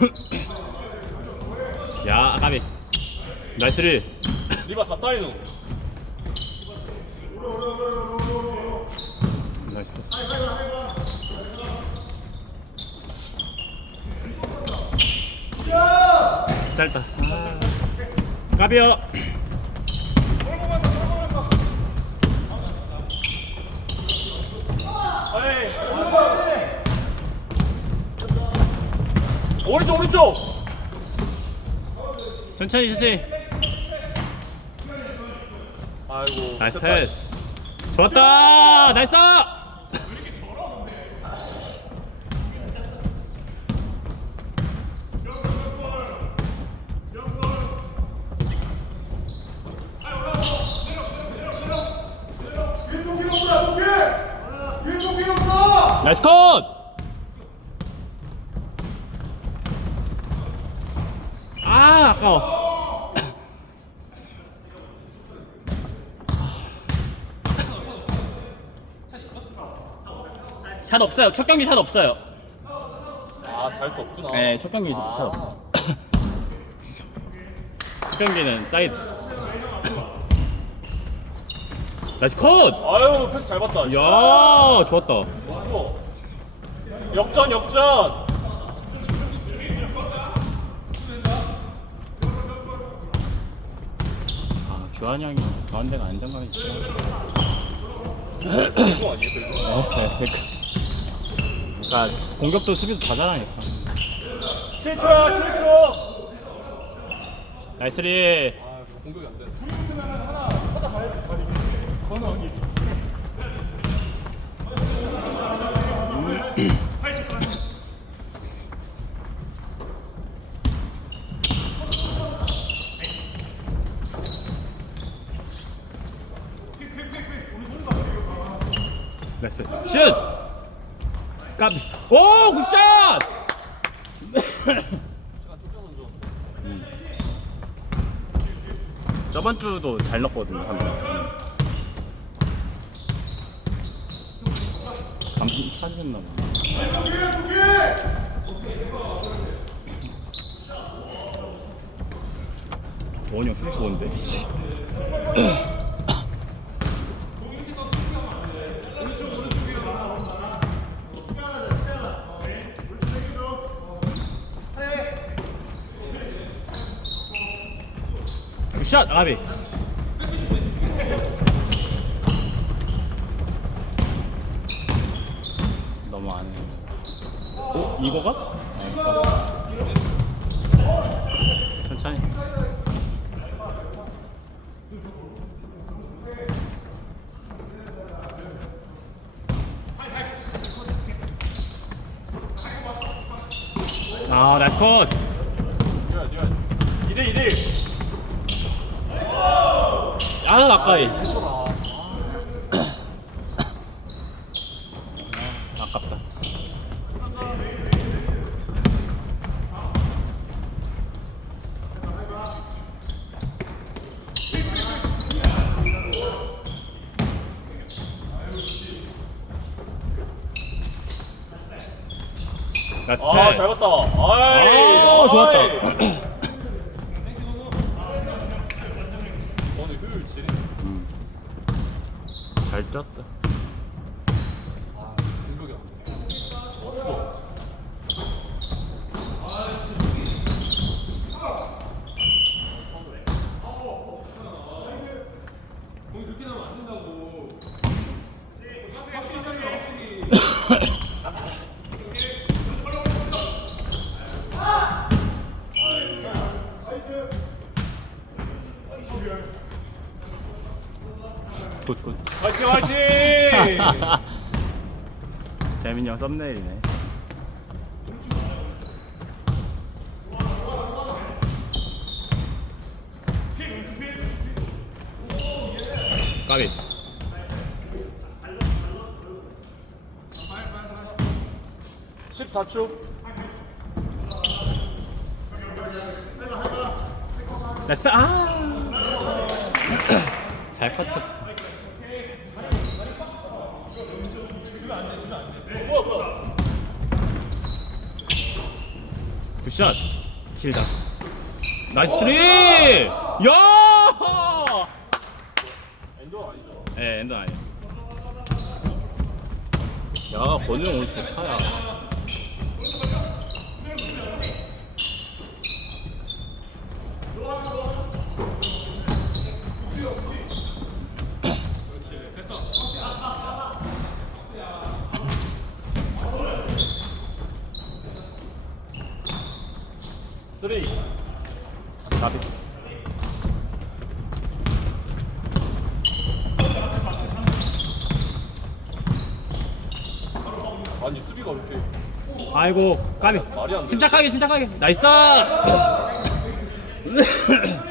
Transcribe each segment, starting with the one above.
야 아까비 나이스를. 리바 다 따이노. 나이스 패스. 짧다. 아, 까비요 에이. 오른쪽 오른쪽. 천천히 천천히 아이고. 나이스. 패스 좋았다 나이스 나이스 컷! 아 아까워 샷 없어요 첫 경기 샷 없어요 아, 잘 거 없구나. 네 첫 경기 샷 아. 없어 첫 경기는 사이드 나이스 컷! 아유, 패스 잘 봤다. 야 좋았다. 역전 역전. 아 주한 형이 저한테는 안정감이 있어 그거 아니에요? 그거? 어, 네, 네. 그러니까 공격도 수비도 다 잘하니까. 7초야 7초. 나이스리. 아, 그거 공격이 안 돼. 나이스 패스. 슛. 까비. 오, 굿샷. 저번 주도 잘 넣었거든요, 한 번. 감기 찾으셨나 봐. 원이 형 수비 좋은데. 샷 아비 너무 안 해 어? 이거가? 아, 이거. 천천히 아 나이스 컷 2대 2대. 아 가까이 아, 나이스 아, 패스 잘 봤다. 아이. 아, 좋았다. 아이. 오늘 효율 지리. 잘 돼. 굿굿 화이팅 화이팅. 재민이 형 썸네일이네 까비 14초. 나이스 아! 잘 컸다 굿샷 길다 나이스 스리 야 엔도 아니죠? 예, 엔더 아니야. 야, 권우 형 오늘 좋다야. 쓰리. 나비. 아니 수비가 왜 이렇게 아이고, 까비. 말이 안 돼. 침착하게, 침착하게. 나이스!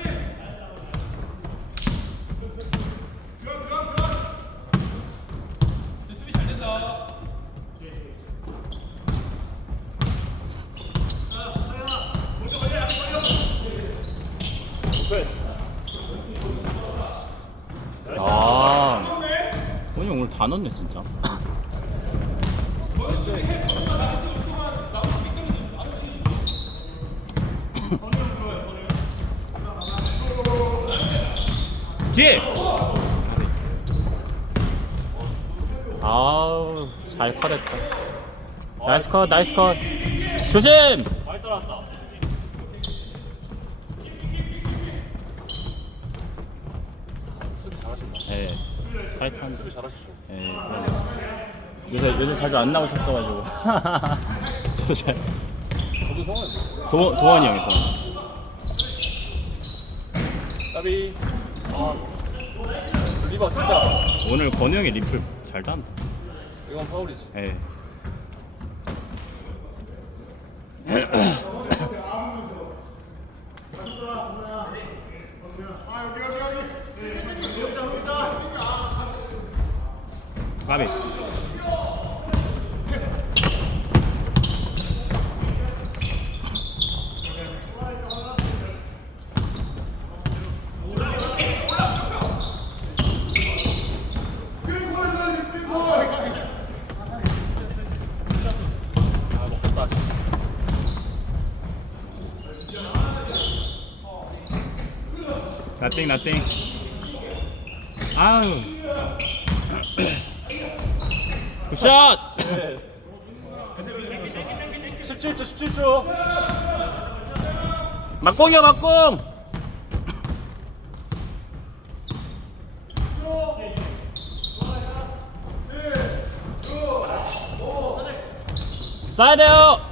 아, 형 오늘 다 넣네, 진짜. 뒤에! 아우, 잘 컷했다. 나이스 컷, 나이스 컷. 조심! 많이 따랐다. 수비 잘하신다. 예, 타이트한. 수비 잘하시죠. 예, 요새, 요새 자주 안 나오셨어가지고. 저도 잘. 저도. 도, 도원이 형이 도원. 까비. 아. 리바 진짜. 오늘 권우 형이 리플 잘 단다. 이건 파울이지. 예. 아 먹겠다. 나띵 나띵. 아유. 굿샷. 네. 17초 17초. 막공이야 막공. 쏴야 돼요.